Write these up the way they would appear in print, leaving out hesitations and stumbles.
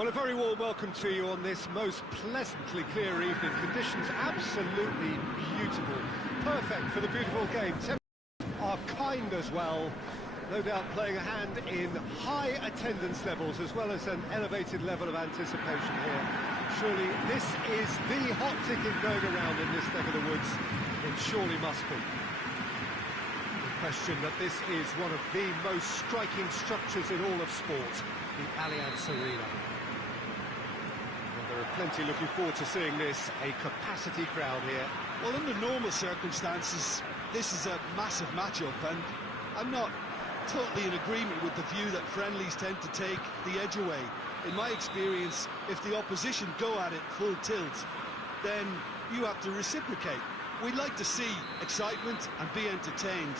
Well, a very warm welcome to you on this most pleasantly clear evening. Conditions absolutely beautiful. Perfect for the beautiful game. Temperatures are kind as well. No doubt playing a hand in high attendance levels as well as an elevated level of anticipation here. Surely this is the hot ticket going around in this neck of the woods. It surely must be. No question that this is one of the most striking structures in all of sport, the Allianz Arena. There are plenty looking forward to seeing this, a capacity crowd here. Well, under normal circumstances, this is a massive matchup, and I'm not totally in agreement with the view that friendlies tend to take the edge away. In my experience, if the opposition go at it full tilt, then you have to reciprocate. We'd like to see excitement and be entertained,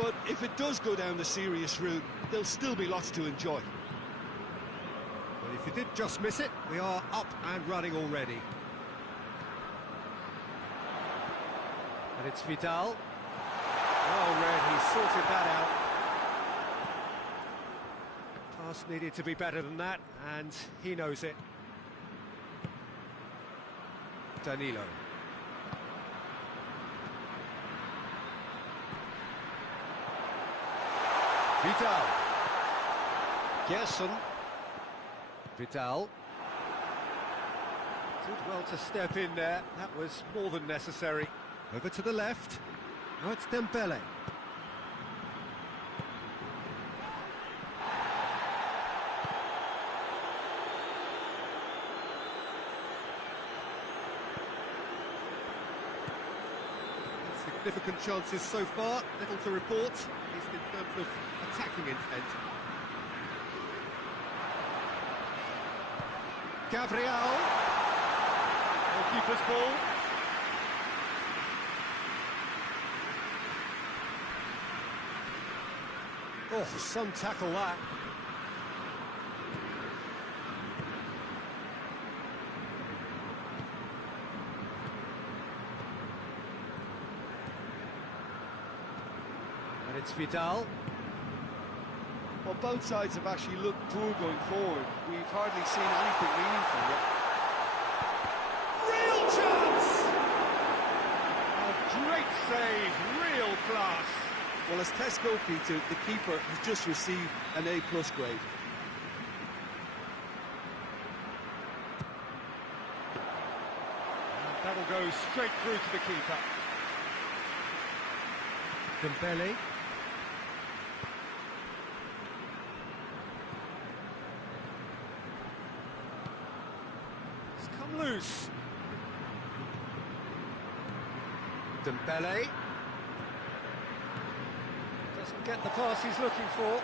but if it does go down the serious route, there'll still be lots to enjoy. Well, if you did just miss it, we are up and running already. And it's Vidal. Well read, he sorted that out. Pass needed to be better than that, and he knows it. Danilo. Vidal. Gerson. Vidal. Did well to step in there. That was more than necessary. Over to the left. Now it's Dembele. Significant chances so far, little to report, at least in terms of attacking intent. Gabriel. Goalkeeper's ball. Oh, some tackle that. And it's Vidal. Well, both sides have actually looked poor going forward. We've hardly seen anything meaningful yet. Real chance! A great save, real class. Well, as test goalkeeper, the keeper has just received an A+ grade. And that'll go straight through to the keeper. Dembele. It's come loose. Dembele. Doesn't get the pass he's looking for.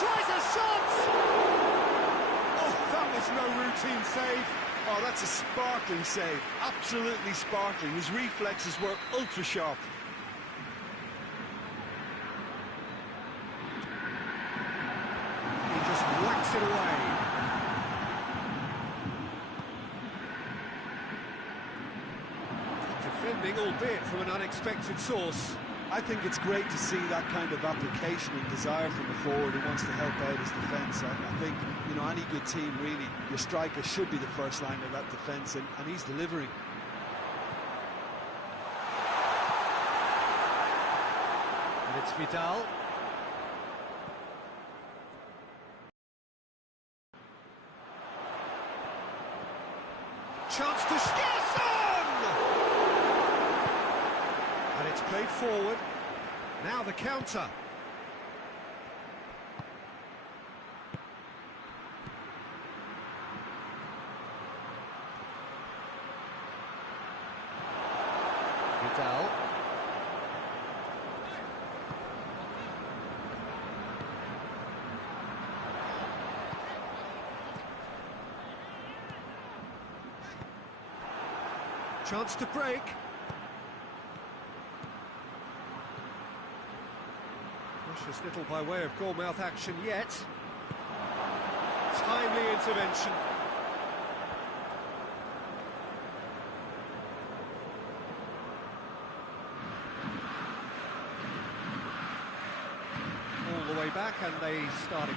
Tries a shot! That was no routine save. Oh, that's a sparkling save. Absolutely sparkling. His reflexes were ultra sharp. He just whacks it away. Good defending, albeit from an unexpected source. I think it's great to see that kind of application and desire from a forward who wants to help out his defence. I think, you know, any good team, really, your striker should be the first line of that defence, and he's delivering. And it's Vidal. Chance to Gerson! And it's played forward. Now the counter. Vidal. Chance to break. Precious little by way of goal-mouth action yet. Timely intervention. All the way back and they start again.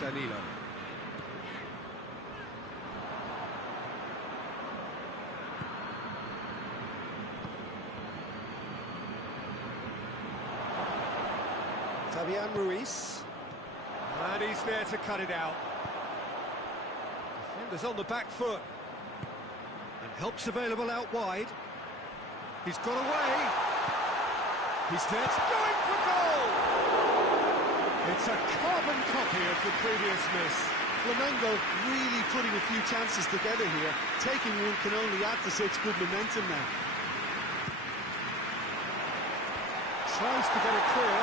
Danilo. Fabian Ruiz. And he's there to cut it out. Defenders on the back foot. And help's available out wide. He's got away. He's there to go in for goal! It's a carbon copy of the previous miss. Flamengo really putting a few chances together here. Taking one can only add to such good momentum now. Tries to get it clear.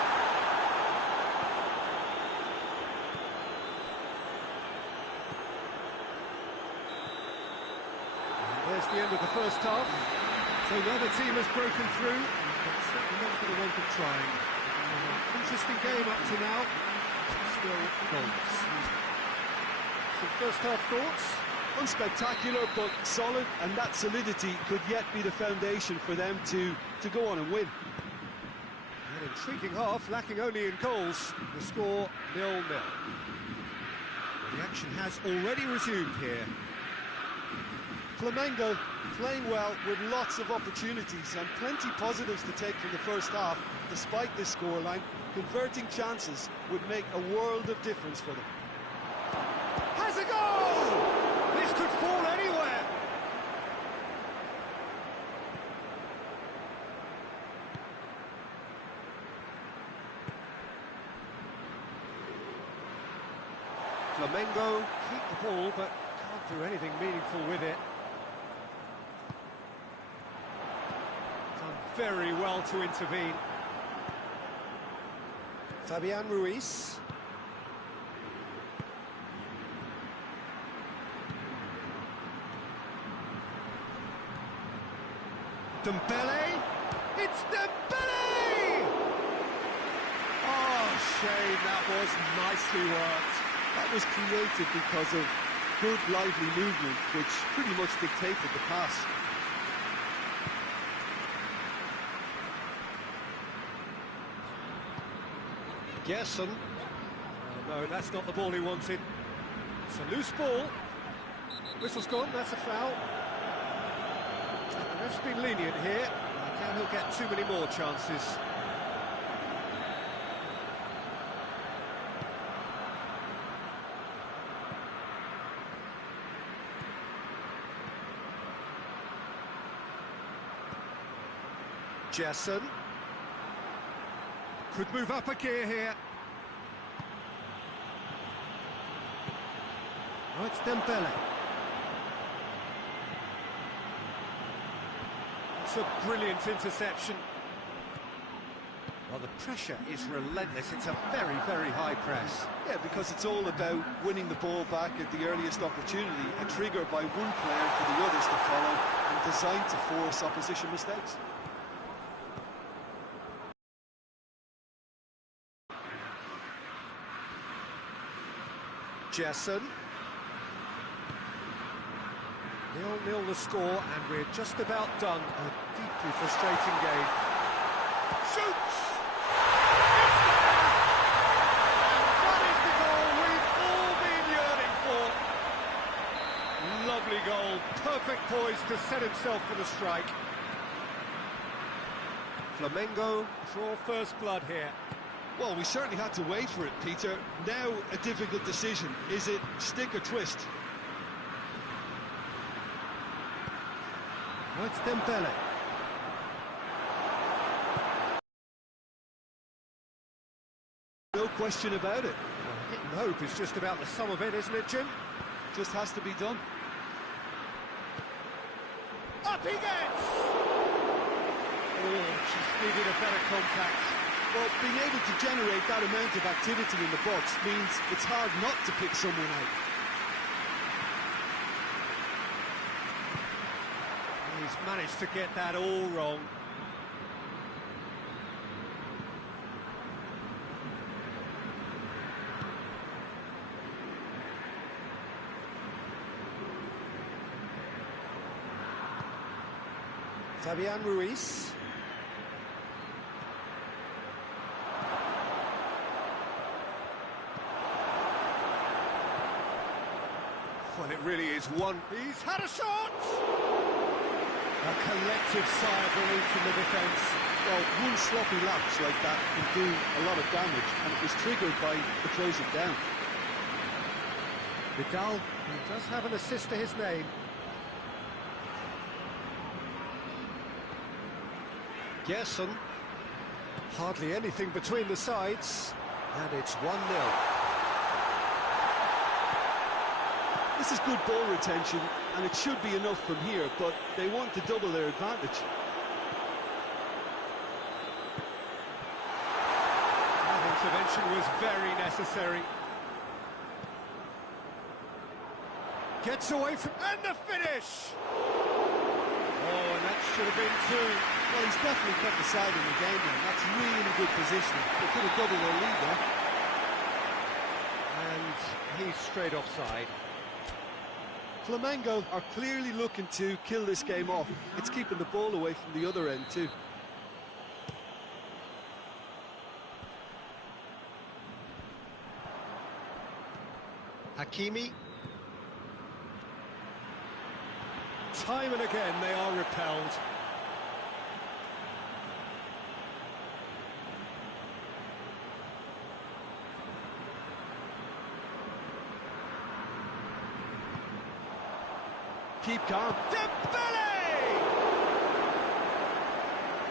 There's the end of the first half. So neither team has broken through, but certainly not for the want of trying. Interesting game up to now. Still goals. Some first half thoughts? Unspectacular but solid, and that solidity could yet be the foundation for them to go on and win. An intriguing half, lacking only in goals. The score 0-0. The action has already resumed here. Flamengo playing well with lots of opportunities and plenty positives to take from the first half. Despite this scoreline, converting chances would make a world of difference for them. Has a goal! This could fall anywhere. Flamengo keep the ball, but can't do anything meaningful with it. Done very well to intervene. Fabian Ruiz. Dembele. It's Dembele! Oh, shame, that was nicely worked. That was created because of good, lively movement, which pretty much dictated the pass. Gerson. Oh, no, that's not the ball he wanted. It's a loose ball. Whistle's gone, that's a foul. The ref's been lenient here. I doubt he'll get too many more chances. Gerson. Could move up a gear here. Oh, it's Dembele. It's a brilliant interception. Well, the pressure is relentless. It's a very, very high press. Yeah, because it's all about winning the ball back at the earliest opportunity, a trigger by one player for the others to follow, and designed to force opposition mistakes. Gerson. 0-0 the score, and we're just about done. A deeply frustrating game. Shoots! It's there! And that is the goal we've all been yearning for. Lovely goal, perfect poise to set himself for the strike. Flamengo draw first blood here. Well, we certainly had to wait for it, Peter. Now a difficult decision. Is it stick or twist? Oh, it's Dembele. No question about it. Well, hit and hope is just about the sum of it, isn't it, Jim? Just has to be done. Up he gets! Oh, just needed a better contact. Well, being able to generate that amount of activity in the box means it's hard not to pick someone out. He's managed to get that all wrong. Fabian Ruiz. Well, it really is one. He's had a shot! A collective sigh of relief from the defence. Well, one sloppy lapse like that can do a lot of damage, and it was triggered by the closing down. Vidal, he does have an assist to his name. Gerson. Hardly anything between the sides, and it's 1-0. This is good ball retention, and it should be enough from here, but they want to double their advantage. That intervention was very necessary. Gets away from... and the finish! Oh, and that should have been two. Well, he's definitely kept the side in the game then. That's really good positioning. They could have doubled their lead there. And he's straight offside. Flamengo are clearly looking to kill this game off. It's keeping the ball away from the other end too. Hakimi. Time and again they are repelled. Keep calm.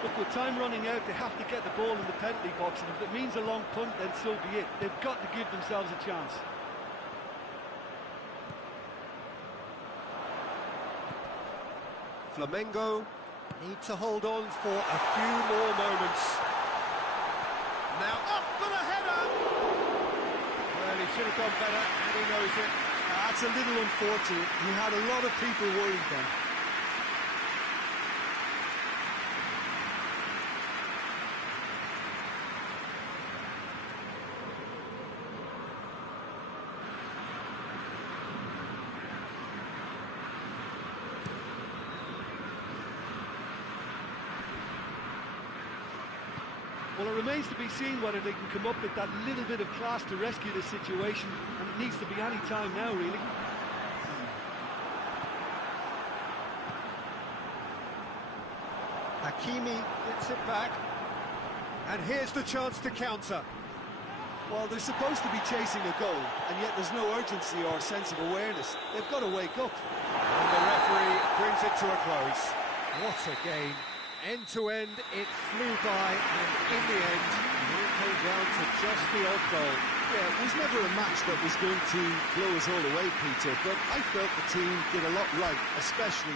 Look, with time running out, they have to get the ball in the penalty box, and if it means a long punt, then so be it. They've got to give themselves a chance. Flamengo need to hold on for a few more moments. Now up for the header! Well, he should have done better, and he knows it. That's a little unfortunate. He had a lot of people worried then. Well, it remains to be seen whether they can come up with that little bit of class to rescue this situation, and it needs to be any time now, really. Hakimi gets it back, and here's the chance to counter. Well, they're supposed to be chasing a goal, and yet there's no urgency or sense of awareness. They've got to wake up. And the referee brings it to a close. What a game. End to end, it flew by, and in the end, it came down to just the odd goal. Yeah, it was never a match that was going to blow us all away, Peter, but I felt the team did a lot right, especially...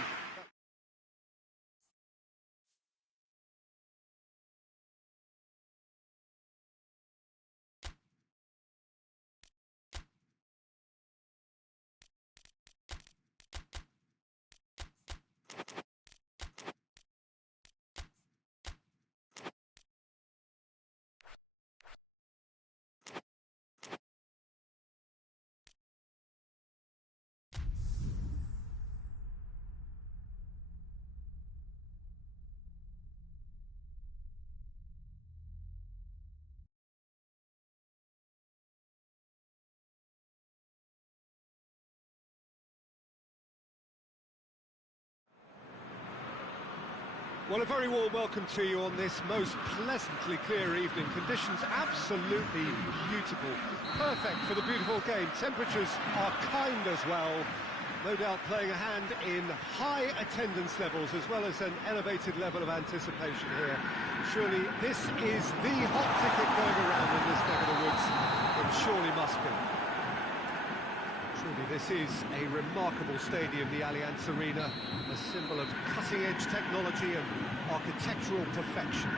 Well, a very warm welcome to you on this most pleasantly clear evening. Conditions absolutely beautiful. Perfect for the beautiful game. Temperatures are kind as well. No doubt playing a hand in high attendance levels as well as an elevated level of anticipation here. Surely this is the hot ticket going around in this neck of the woods. It surely must be. Truly, this is a remarkable stadium, the Allianz Arena, a symbol of cutting-edge technology and architectural perfection.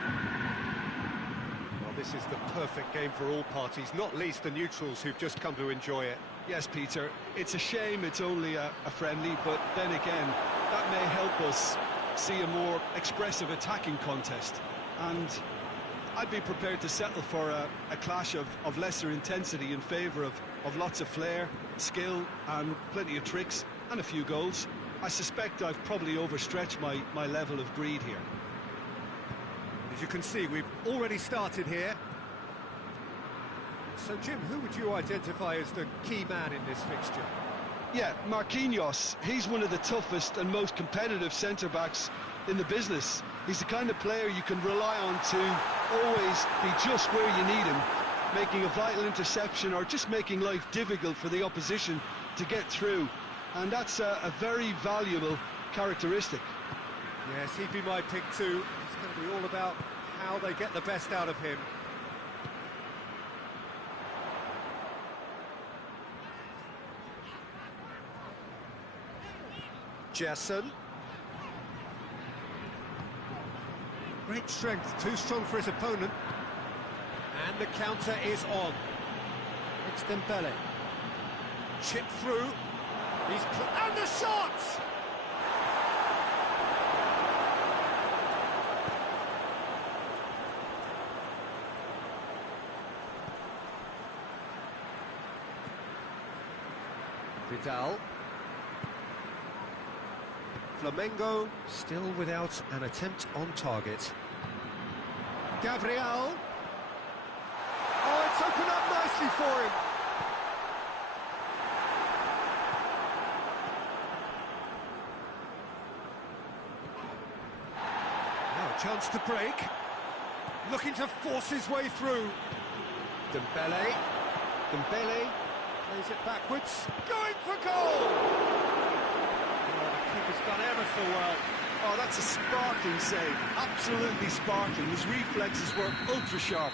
Well, This is the perfect game for all parties, not least the neutrals who've just come to enjoy it. Yes, Peter, it's a shame it's only a friendly, but then again, that may help us see a more expressive attacking contest. And I'd be prepared to settle for a clash of lesser intensity in favour of lots of flair, skill, and plenty of tricks, and a few goals. I suspect I've probably overstretched my level of greed here. As you can see, we've already started here. So, Jim, who would you identify as the key man in this fixture? Yeah, Marquinhos. He's one of the toughest and most competitive centre-backs in the business. He's the kind of player you can rely on to always be just where you need him, making a vital interception or just making life difficult for the opposition to get through. And that's a very valuable characteristic. Yes, he'd be my pick too. It's going to be all about how they get the best out of him. Jatim. Great strength, too strong for his opponent. And the counter is on. It's Dembele. Chip through. And the shot! Vidal. Flamengo still without an attempt on target. Gabriel. Oh, it's opened up nicely for him. Now a chance to break. Looking to force his way through. Dembele. Dembele plays it backwards. Going for goal! Keeper's done ever so well. Oh, that's a sparkling save. Absolutely sparkling. His reflexes were ultra sharp.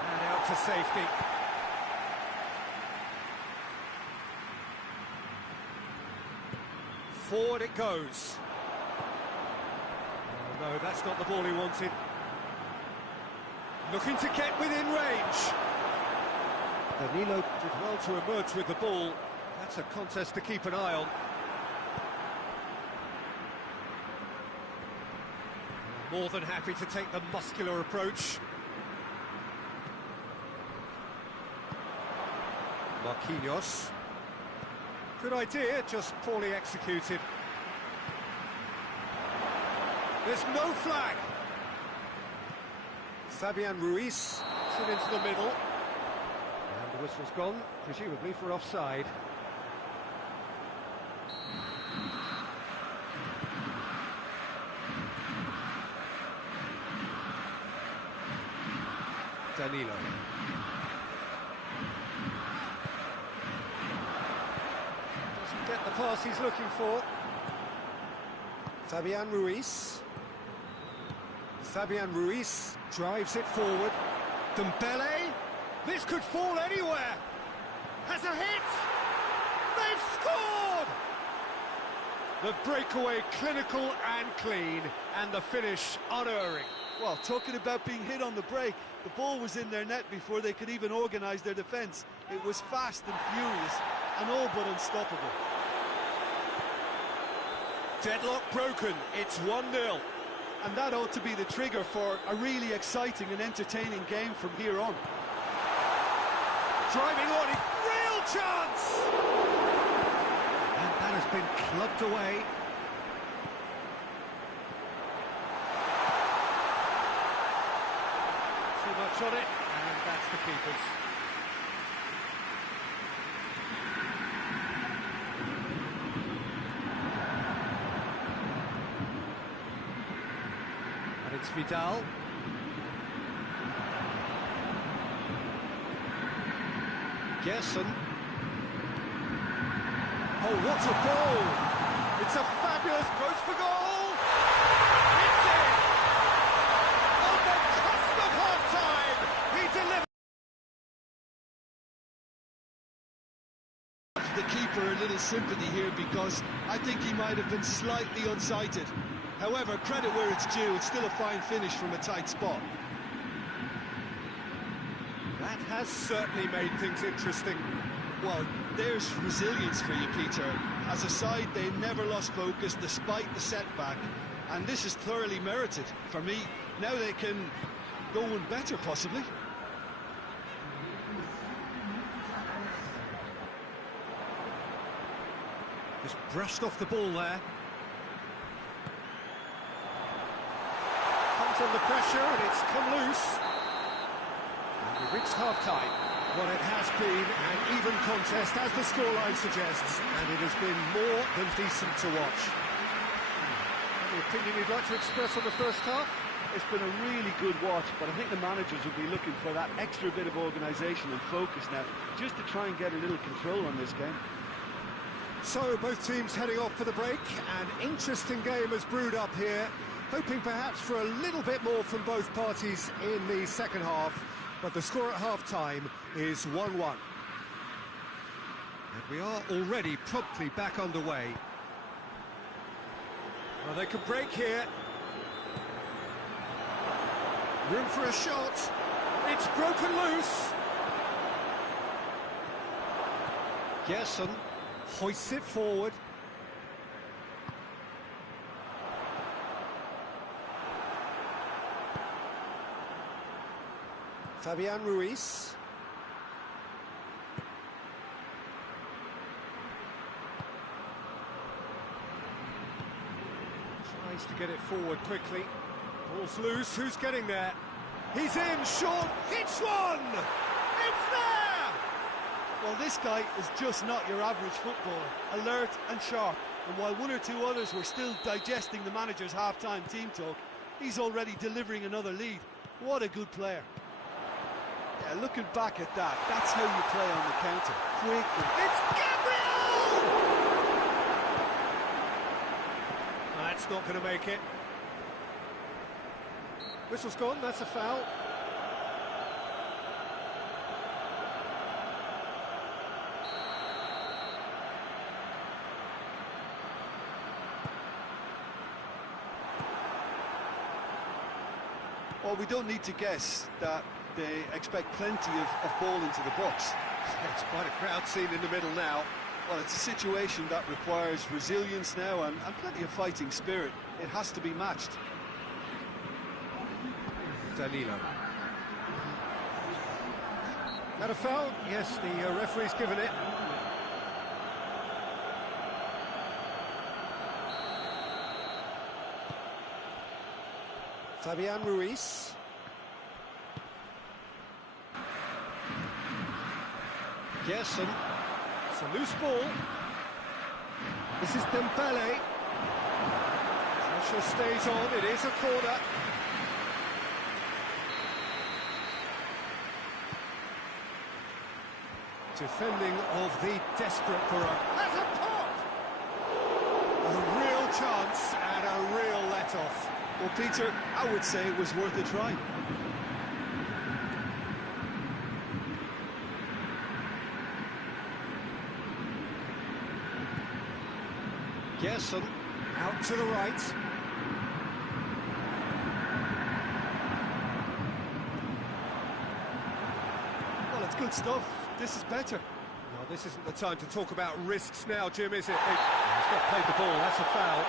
And out to safety. Forward it goes. Oh, no, that's not the ball he wanted. Looking to get within range. Danilo did well to emerge with the ball. That's a contest to keep an eye on. More than happy to take the muscular approach. Marquinhos. Good idea, just poorly executed. There's no flag. Fabian Ruiz puts it into the middle. And the whistle's gone, presumably for offside. Danilo. Doesn't get the pass he's looking for. Fabian Ruiz. Fabian Ruiz drives it forward. Dembele. This could fall anywhere. Has a hit. They've scored! The breakaway clinical and clean, and the finish unerring. Well, talking about being hit on the break, the ball was in their net before they could even organise their defence. It was fast and furious, and all but unstoppable. Deadlock broken, it's 1-0. And that ought to be the trigger for a really exciting and entertaining game from here on. Driving on it, real chance! And that has been clubbed away. Too much on it, and that's the keeper's. And it's Vidal. Gerson. Oh, what a goal! It's a fabulous post for goal! It's in! On the cusp of half-time, he delivers! The keeper a little sympathy here because I think he might have been slightly unsighted. However, credit where it's due, it's still a fine finish from a tight spot. That has certainly made things interesting. Well, there's resilience for you, Peter. As a side, they never lost focus despite the setback, and this is thoroughly merited. For me, now they can go one better, possibly. Just brushed off the ball there. Comes under pressure and it's come loose. And we've reached half-time. Well, it has been an even contest, as the scoreline suggests, and it has been more than decent to watch. The opinion you'd like to express on the first half? It's been a really good watch, but I think the managers will be looking for that extra bit of organisation and focus now, just to try and get a little control on this game. So, both teams heading off for the break. An interesting game has brewed up here, hoping perhaps for a little bit more from both parties in the second half, but the score at half-time is 1-1. And we are already promptly back underway. Well, they could break here. Room for a shot. It's broken loose. Gerson hoists it forward. Fabian Ruiz. Tries to get it forward quickly. Ball's loose, who's getting there? He's in, Sean hits one! It's there! Well, this guy is just not your average footballer, alert and sharp. And while one or two others were still digesting the manager's half-time team talk, he's already delivering another lead. What a good player. Yeah, looking back at that, that's how you play on the counter. Quick. It's Gabriel! That's not going to make it. Whistle's gone, that's a foul. Well, we don't need to guess that they expect plenty of ball into the box. It's quite a crowd scene in the middle now. Well, it's a situation that requires resilience now and plenty of fighting spirit. It has to be matched. Danilo. Had a foul? Yes, the referee's given it. Fabian Ruiz. Gerson. It's a loose ball. This is Dembele. Pressure stays on, it is a corner. Defending of the desperate Burrow. That's a pop! A real chance and a real let-off. Well, Peter, I would say it was worth a try. Gerson out to the right. Well, it's good stuff. This is better. Well, this isn't the time to talk about risks now, Jim, is it? He's not played the ball, that's a foul.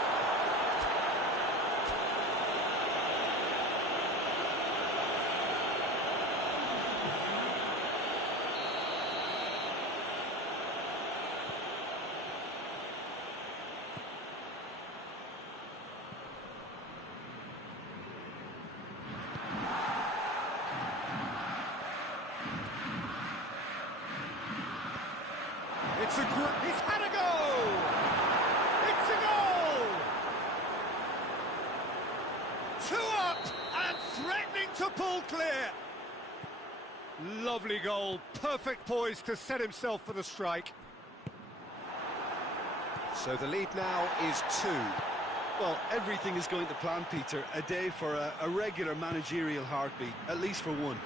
It's he's had a go! It's a goal! 2 up and threatening to pull clear. Lovely goal, perfect poise to set himself for the strike. So the lead now is 2. Well, everything is going to plan, Peter. A day for a regular managerial heartbeat, at least for one.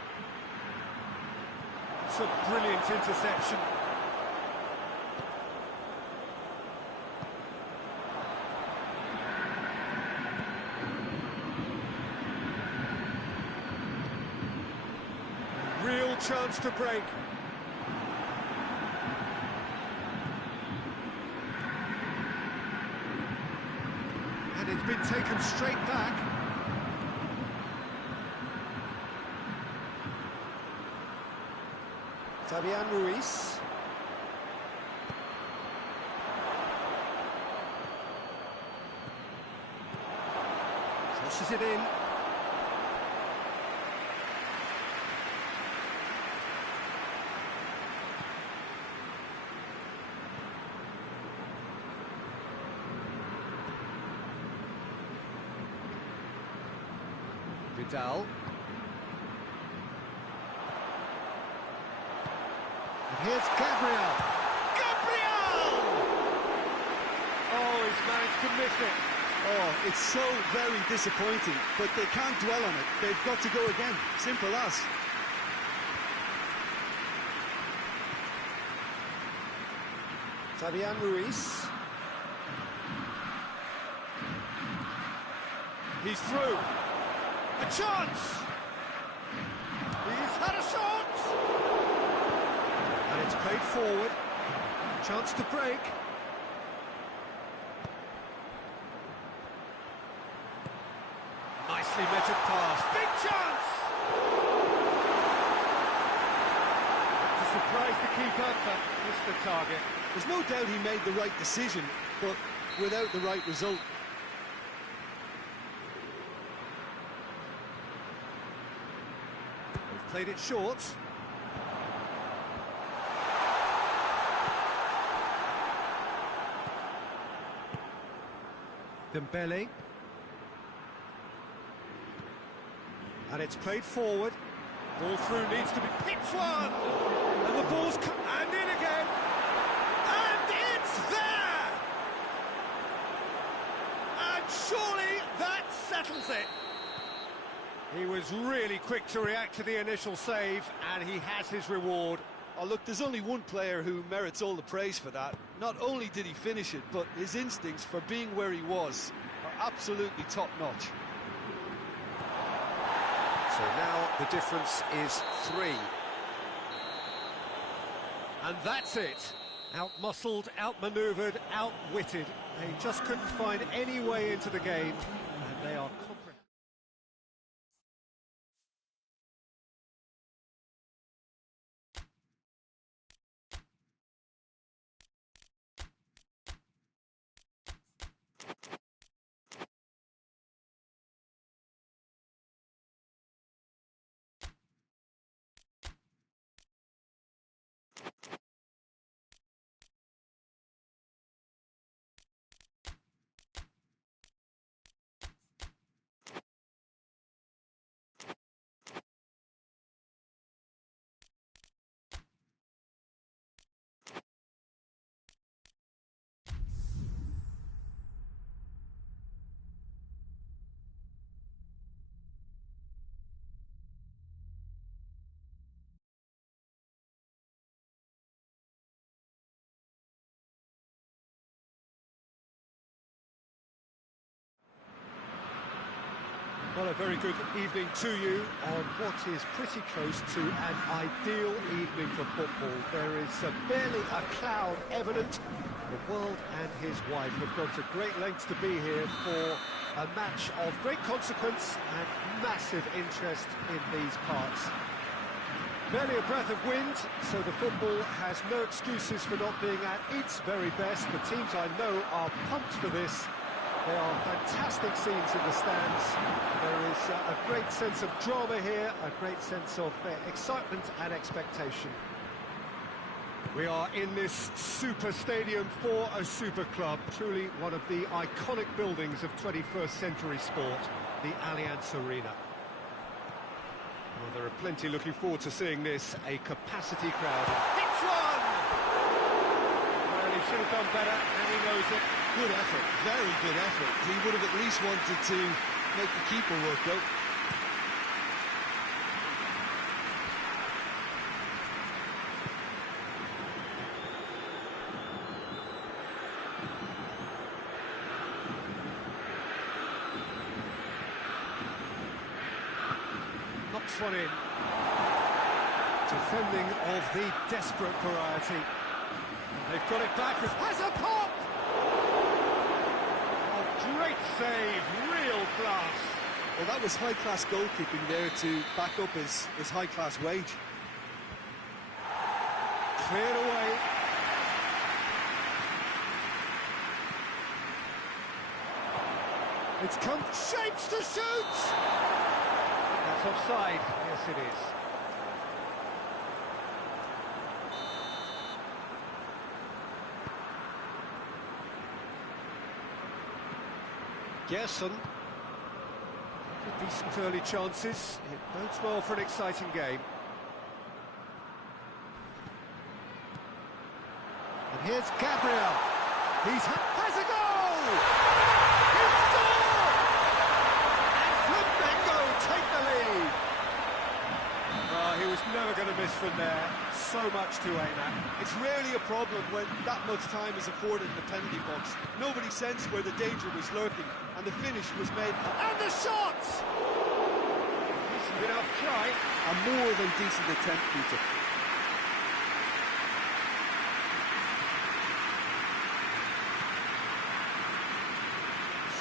It's a brilliant interception. chance to break. And it's been taken straight back. Fabian Ruiz. Crosses it in. Vidal. And here's Gabriel. Gabriel! Oh, he's managed to miss it. Oh, it's so very disappointing, but they can't dwell on it. They've got to go again. Simple as. Fabian Ruiz. He's through. A chance! He's had a shot! And it's played forward. Chance to break. Nicely measured pass. Big chance! To surprise the keeper, but missed the target. There's no doubt he made the right decision, but without the right result. They've played it short. Dembele. And it's played forward. Ball through needs to be picked one. And the ball's come and in again. And it's there. And surely that settles it. He was really quick to react to the initial save, and he has his reward. Oh, look, there's only one player who merits all the praise for that. Not only did he finish it, but his instincts for being where he was are absolutely top-notch. So now the difference is 3. And that's it. Out-muscled, out-manoeuvred, out-witted. They just couldn't find any way into the game, and they are comprehensive. Well, a very good evening to you on what is pretty close to an ideal evening for football. There is barely a cloud evident. The world and his wife have gone to great lengths to be here for a match of great consequence and massive interest in these parts. Barely a breath of wind, so the football has no excuses for not being at its very best. The teams I know are pumped for this. There are fantastic scenes in the stands. There is a great sense of drama here, a great sense of excitement and expectation. We are in this super stadium for a super club, truly one of the iconic buildings of 21st century sport, the Allianz Arena. Well, there are plenty looking forward to seeing this, a capacity crowd. Hits one! Well, he should have done better, and he knows it. Good effort, very good effort. He would have at least wanted to make the keeper work out. Knocks one in. Defending of the desperate variety. They've got it back. Has a pop! Oh, great save, real class. Well, that was high-class goalkeeping there to back up his high-class wage. Cleared away. It's come, shapes to shoot! That's offside, yes it is. Gerson. Decent early chances. It bodes well for an exciting game. And here's Gabriel. Has a goal! He scored! And Flamengo take the lead. He was never going to miss from there. So much to aim at. It's rarely a problem when that much time is afforded in the penalty box. Nobody sensed where the danger was lurking, and the finish was made. And the shot! Decent enough try. A more than decent attempt, Peter.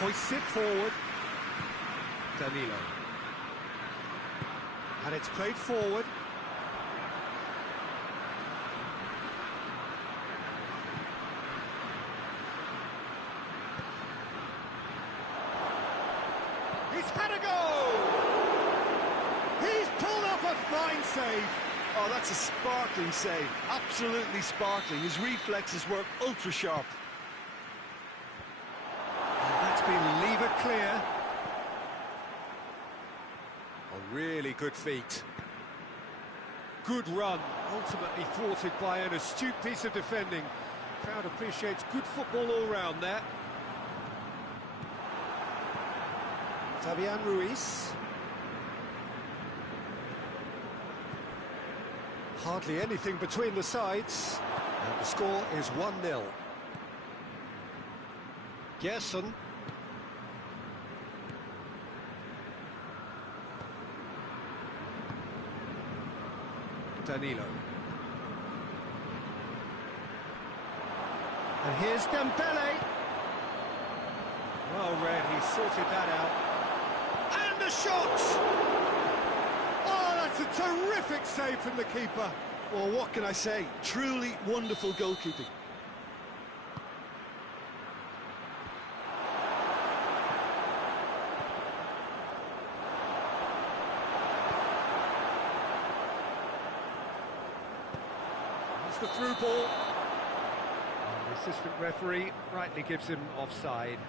Hoists it forward. Danilo. And it's played forward. He's had a go! He's pulled off a fine save. Oh, that's a sparkling save. Absolutely sparkling. His reflexes were ultra sharp. And that's been levered clear. A really good feat. Good run, ultimately thwarted by an astute piece of defending. Crowd appreciates good football all round there. Fabian Ruiz. Hardly anything between the sides. And the score is 1-0. Gerson. Danilo. And here's Dembele. Well read, he sorted that out. And the shot! Oh, that's a terrific save from the keeper. Well, what can I say? Truly wonderful goalkeeping. The through ball. The assistant referee rightly gives him offside.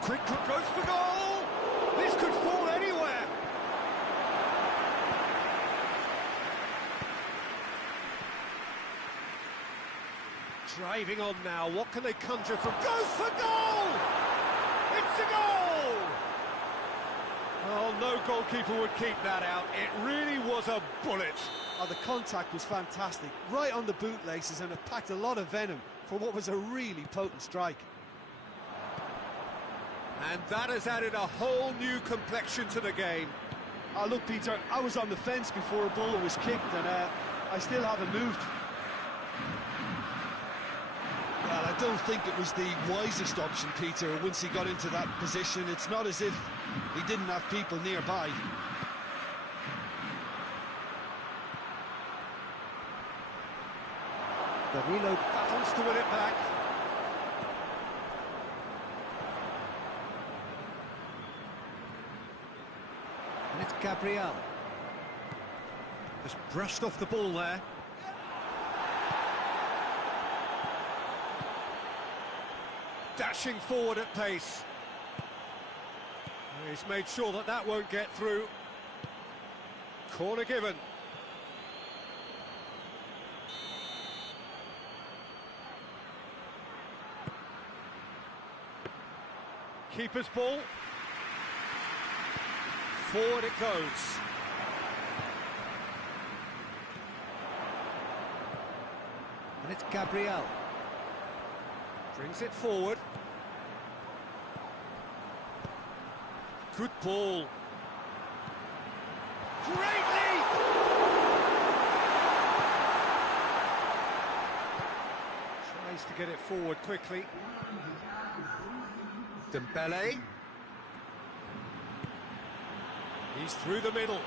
Quick look goes for goal! This could fall anywhere! Driving on now, what can they conjure from? Goes for goal! It's a goal! Oh, no goalkeeper would keep that out. It really was a bullet. Oh, the contact was fantastic, right on the bootlaces, and it packed a lot of venom for what was a really potent strike. And that has added a whole new complexion to the game. Oh, look, Peter, I was on the fence before a ball was kicked, and I still haven't moved. Well, I don't think it was the wisest option, Peter, once he got into that position. It's not as if he didn't have people nearby. Danilo battles to win it back. And it's Gabriel. Just brushed off the ball there. Dashing forward at pace. He's made sure that that won't get through. Corner given. Keeper's ball. Forward it goes. And it's Gabriel. Brings it forward. Good ball. Great leap! Tries to get it forward quickly. Dembele. He's through the middle.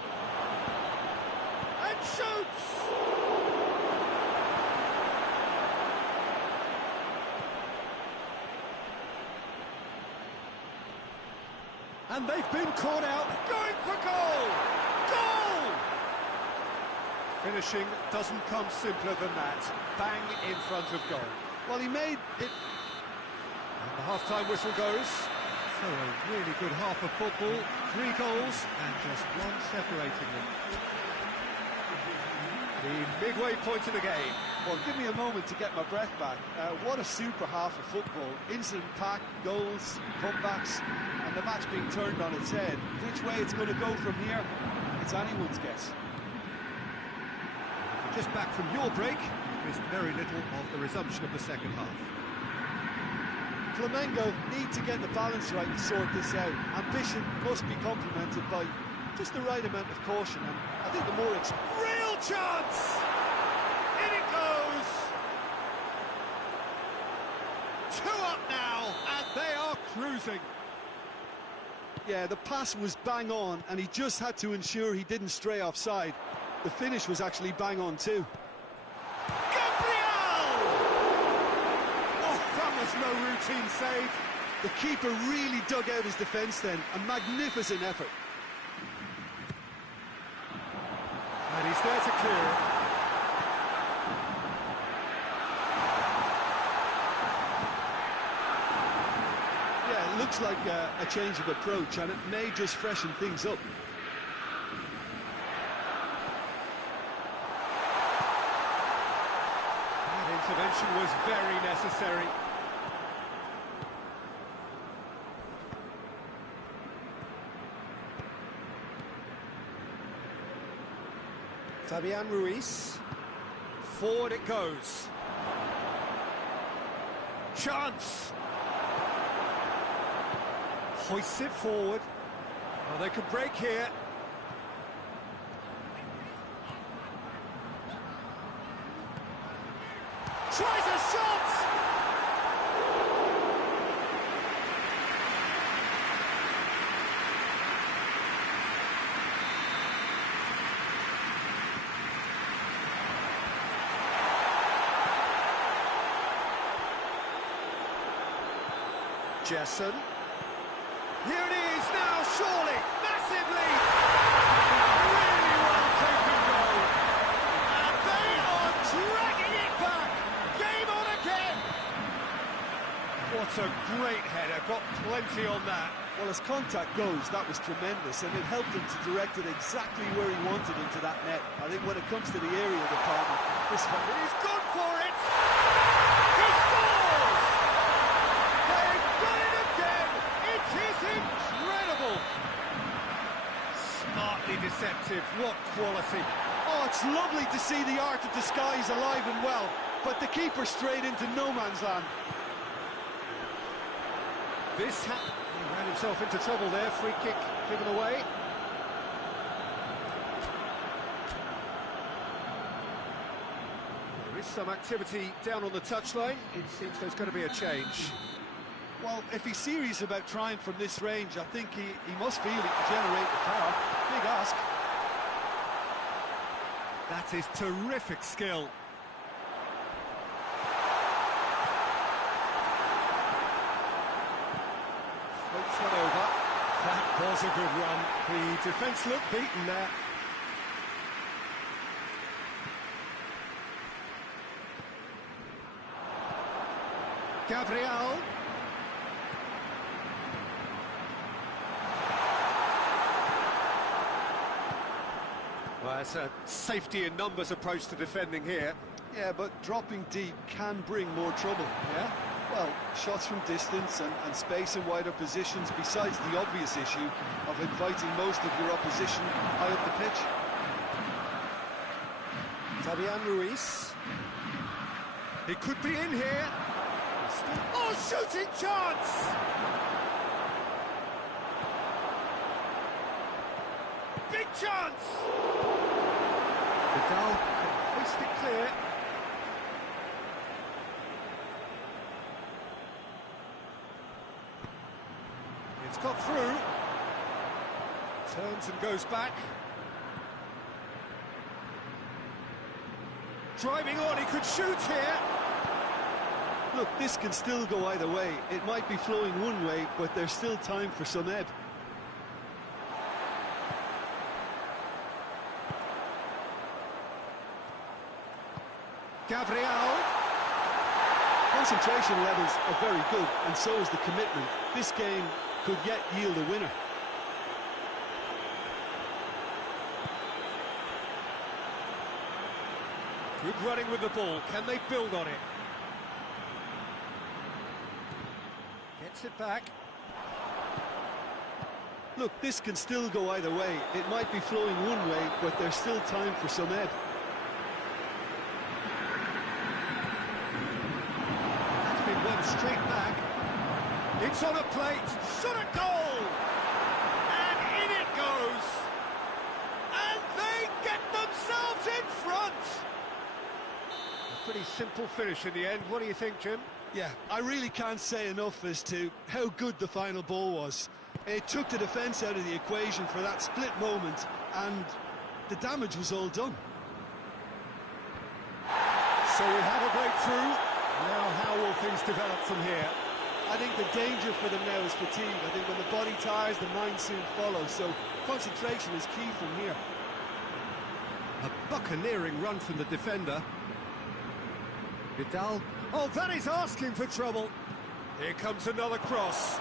And shoots! And they've been caught out, going for goal! Goal! Finishing doesn't come simpler than that. Bang in front of goal. Well, he made it. And the half-time whistle goes. So a really good half of football, 3 goals and just one separating them. The midway point of the game. Well, give me a moment to get my breath back. What a super half of football. Incident-packed, goals, comebacks, and the match being turned on its head. Which way it's going to go from here, it's anyone's guess. Just back from your break, you've missed very little of the resumption of the second half. Flamengo need to get the balance right and sort this out. Ambition must be complemented by just the right amount of caution, and I think the more real chance! In it goes! 2 up now, and they are cruising. Yeah, the pass was bang on, and he just had to ensure he didn't stray offside. The finish was actually bang on too. No routine save. The keeper really dug out his defence then. A magnificent effort. And he's there to clear it. Yeah, it looks like a change of approach, and it may just freshen things up. That intervention was very necessary. Fabian Ruiz, forward it goes. Chance! Hoists it forward. Oh, they could break here. Tries a shot! Jatim. Here it is now, surely, massive lead. Really well taken goal. And they are dragging it back. Game on again. What a great header, got plenty on that. Well, as contact goes, that was tremendous, and it helped him to direct it exactly where he wanted into that net. I think when it comes to the area department, this one... He's gone for it. He scores! They've done it again! It is incredible! Smartly deceptive, what quality. Oh, it's lovely to see the art of disguise alive and well, but the keeper straight into no man's land. He ran himself into trouble there, free kick given away. There is some activity down on the touchline. It seems there's going to be a change. Well, if he's serious about trying from this range, I think he must feel he can generate the power. Big ask. That is terrific skill. Floats one over. That was a good run. The defence looked beaten there. Gabriel. Well, it's a safety in numbers approach to defending here. Yeah, but dropping deep can bring more trouble, yeah? Well, shots from distance and space in wider positions, besides the obvious issue of inviting most of your opposition high up the pitch. Fabian Ruiz. It could be in here. Oh, shooting chance! Big chance! Vidal can hoist it clear. It's got through. Turns and goes back. Driving on, he could shoot here. Look, this can still go either way. It might be flowing one way, but there's still time for some ebb. Gabriel. Concentration levels are very good, and so is the commitment. This game could yet yield a winner. Good running with the ball. Can they build on it? Gets it back. Look, this can still go either way. It might be flowing one way, but there's still time for some ebb. That's been won straight back. It's on a plate. Shot at goal! And in it goes! And they get themselves in front! A pretty simple finish in the end. What do you think, Jim? Yeah, I really can't say enough as to how good the final ball was. It took the defence out of the equation for that split moment, and the damage was all done. So we have a breakthrough. Now how will things develop from here? I think the danger for them now is fatigue. I think when the body tires, the mind soon follows, so concentration is key from here. A buccaneering run from the defender. Vidal. Oh, that is asking for trouble. Here comes another cross.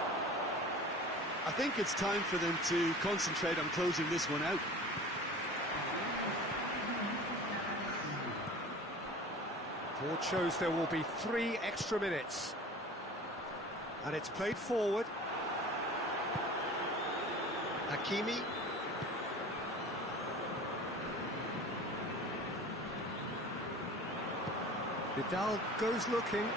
I think it's time for them to concentrate on closing this one out. Board shows there will be 3 extra minutes. And it's played forward. Hakimi. Vidal goes looking.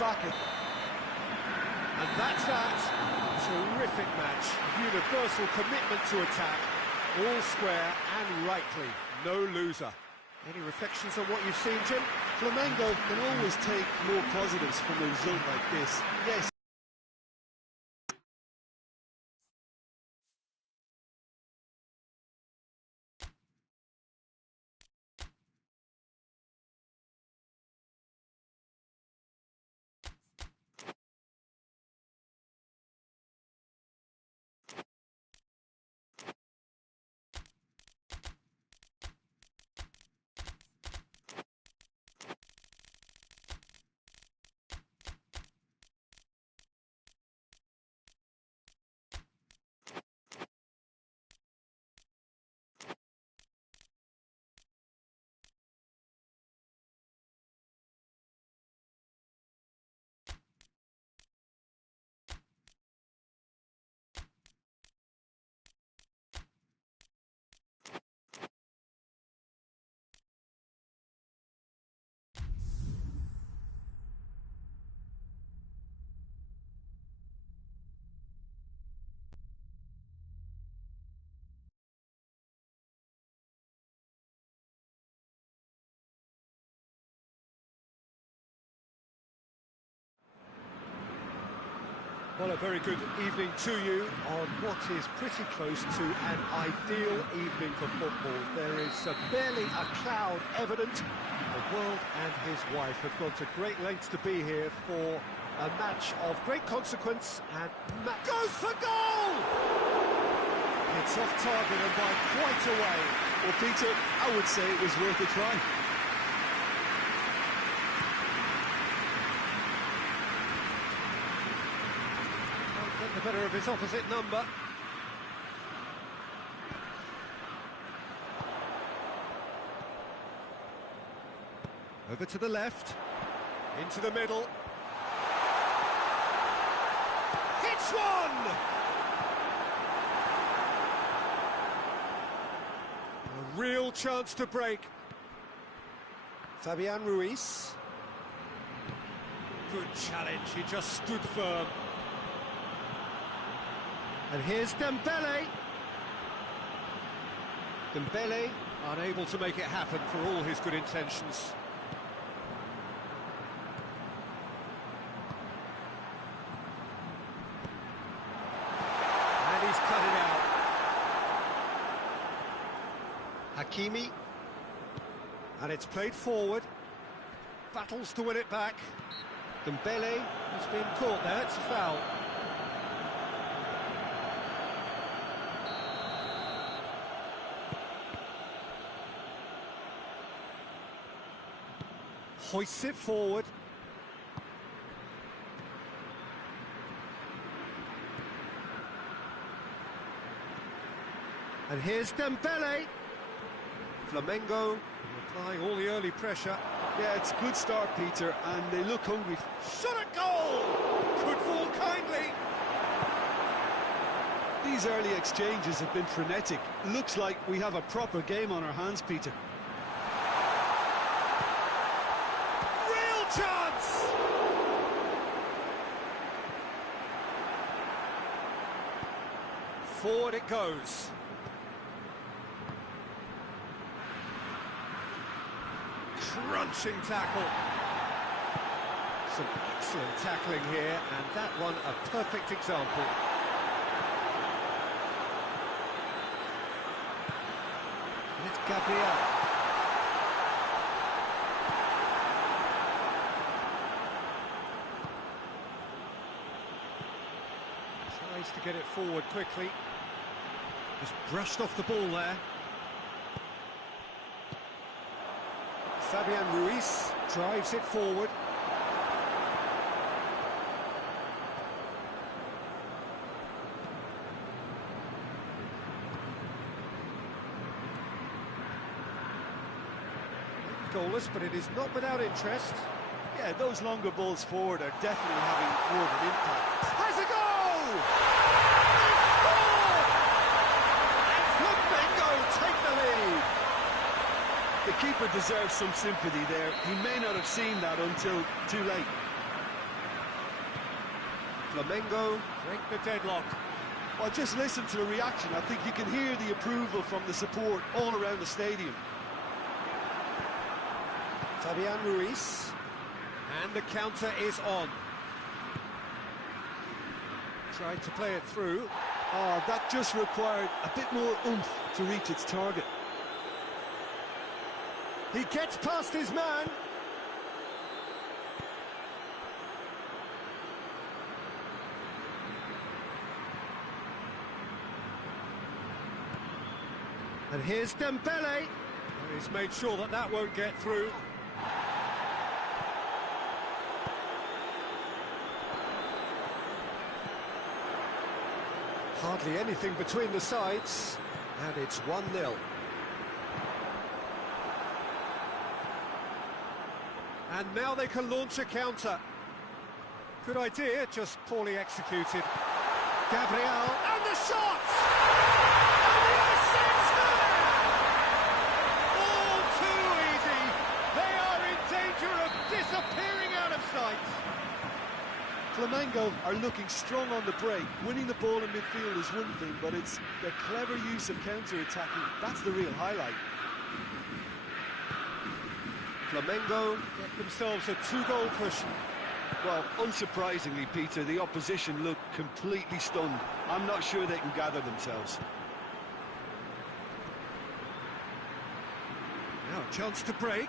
Back it. And that's that. Terrific match. Universal commitment to attack. All square and rightly. No loser. Any reflections on what you've seen, Jim? Flamengo can always take more positives from a result like this. Yes. Well, a very good evening to you on what is pretty close to an ideal evening for football. There is barely a cloud evident. The world and his wife have gone to great lengths to be here for a match of great consequence, and goes for goal! It's off target and by quite a way. Well, Peter, I would say it was worth a try. The better of his opposite number. Over to the left, into the middle. This one! A real chance to break. Fabian Ruiz. Good challenge, he just stood firm. And here's Dembele. Dembele unable to make it happen for all his good intentions. And he's cut it out. Hakimi. And it's played forward. Battles to win it back. Dembele has been caught there, it's a foul. Hoists it forward. And here's Dembele. Flamengo applying all the early pressure. Yeah, it's a good start, Peter, and they look hungry. Shot at goal! Could fall kindly. These early exchanges have been frenetic. Looks like we have a proper game on our hands, Peter. Real chance! Forward it goes. Crunching tackle. Some excellent tackling here, and that one a perfect example. And it's Gabriel. Tries to get it forward quickly. Just brushed off the ball there. Fabian Ruiz drives it forward. Goalless, but it is not without interest. Yeah, those longer balls forward are definitely having more of an impact. Has a goal! He scored! And Flamengo take the lead. The keeper deserves some sympathy there. He may not have seen that until too late. Flamengo break the deadlock. Well, just listen to the reaction. I think you can hear the approval from the support all around the stadium. Fabian Ruiz. And the counter is on. Tried to play it through. Oh, that just required a bit more oomph to reach its target. He gets past his man. And here's Dembele. He's made sure that that won't get through. Hardly anything between the sides. And it's 1-0. And now they can launch a counter. Good idea, just poorly executed. Gabriel, and the shot! And the assist there! All too easy. They are in danger of disappearing out of sight. Flamengo are looking strong on the break. Winning the ball in midfield is one thing, but it's their clever use of counter-attacking. That's the real highlight. Flamengo get themselves a 2-goal cushion. Well, unsurprisingly, Peter, the opposition look completely stunned. I'm not sure they can gather themselves. Now a chance to break.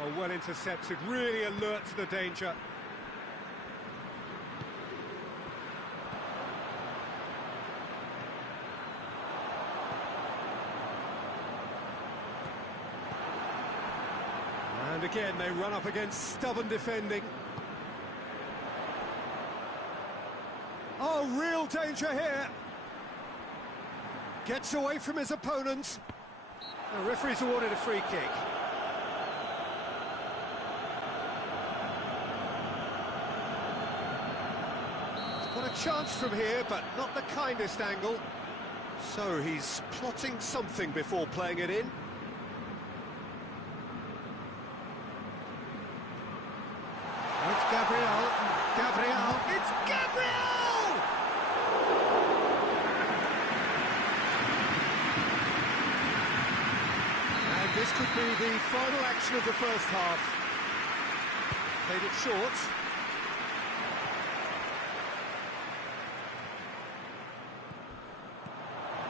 Oh, well intercepted, really alert to the danger. And again, they run up against stubborn defending. Oh, real danger here. Gets away from his opponents. The referee's awarded a free kick. chance from here, but not the kindest angle. So he's plotting something before playing it in. It's Gabriel. Gabriel. It's Gabriel! And this could be the final action of the first half. Played it short.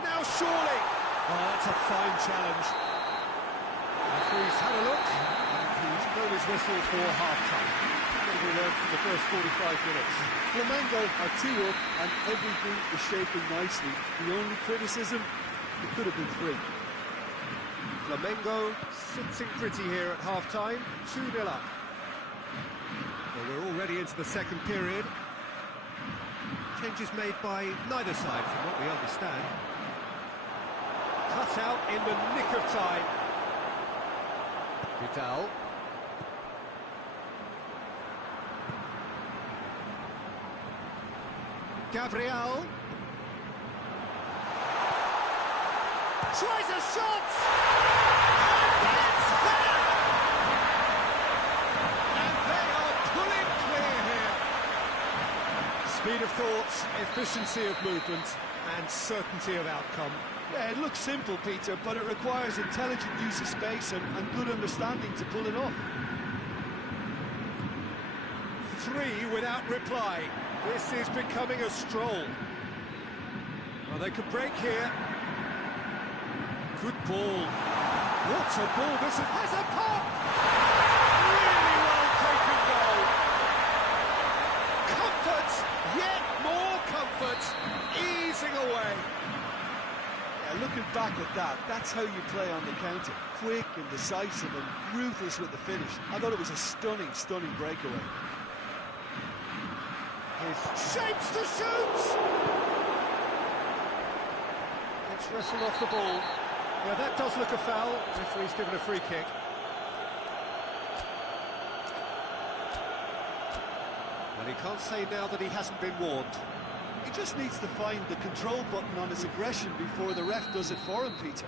Now surely! Oh, that's a fine challenge. Referee's had a look, and he's blown his whistle for half-time. What have we learned from the first 45 minutes? Flamengo are 2 up and everything is shaping nicely. The only criticism, it could have been 3. Flamengo sitting pretty here at half-time, 2-0 up. Well, we're already into the second period. Changes made by neither side, from what we understand. Cut out in the nick of time. Vidal. Gabriel. Tries a shot! And it's there! And they are pulling clear here. Speed of thought, efficiency of movement, and certainty of outcome. Yeah, it looks simple, Peter, but it requires intelligent use of space and good understanding to pull it off. 3 without reply. This is becoming a stroll. Well, they could break here. Good ball. What a ball this is. Has a pop! Really well taken goal. Comfort, yet more comfort, easing away. Yeah, looking back at that, that's how you play on the counter. Quick and decisive and ruthless with the finish. I thought it was a stunning, stunning breakaway. His shapes to shoot! Gets wrestled off the ball. Yeah, that does look a foul. Referee's given a free kick. Well, he can't say now that he hasn't been warned. He just needs to find the control button on his aggression before the ref does it for him, Peter.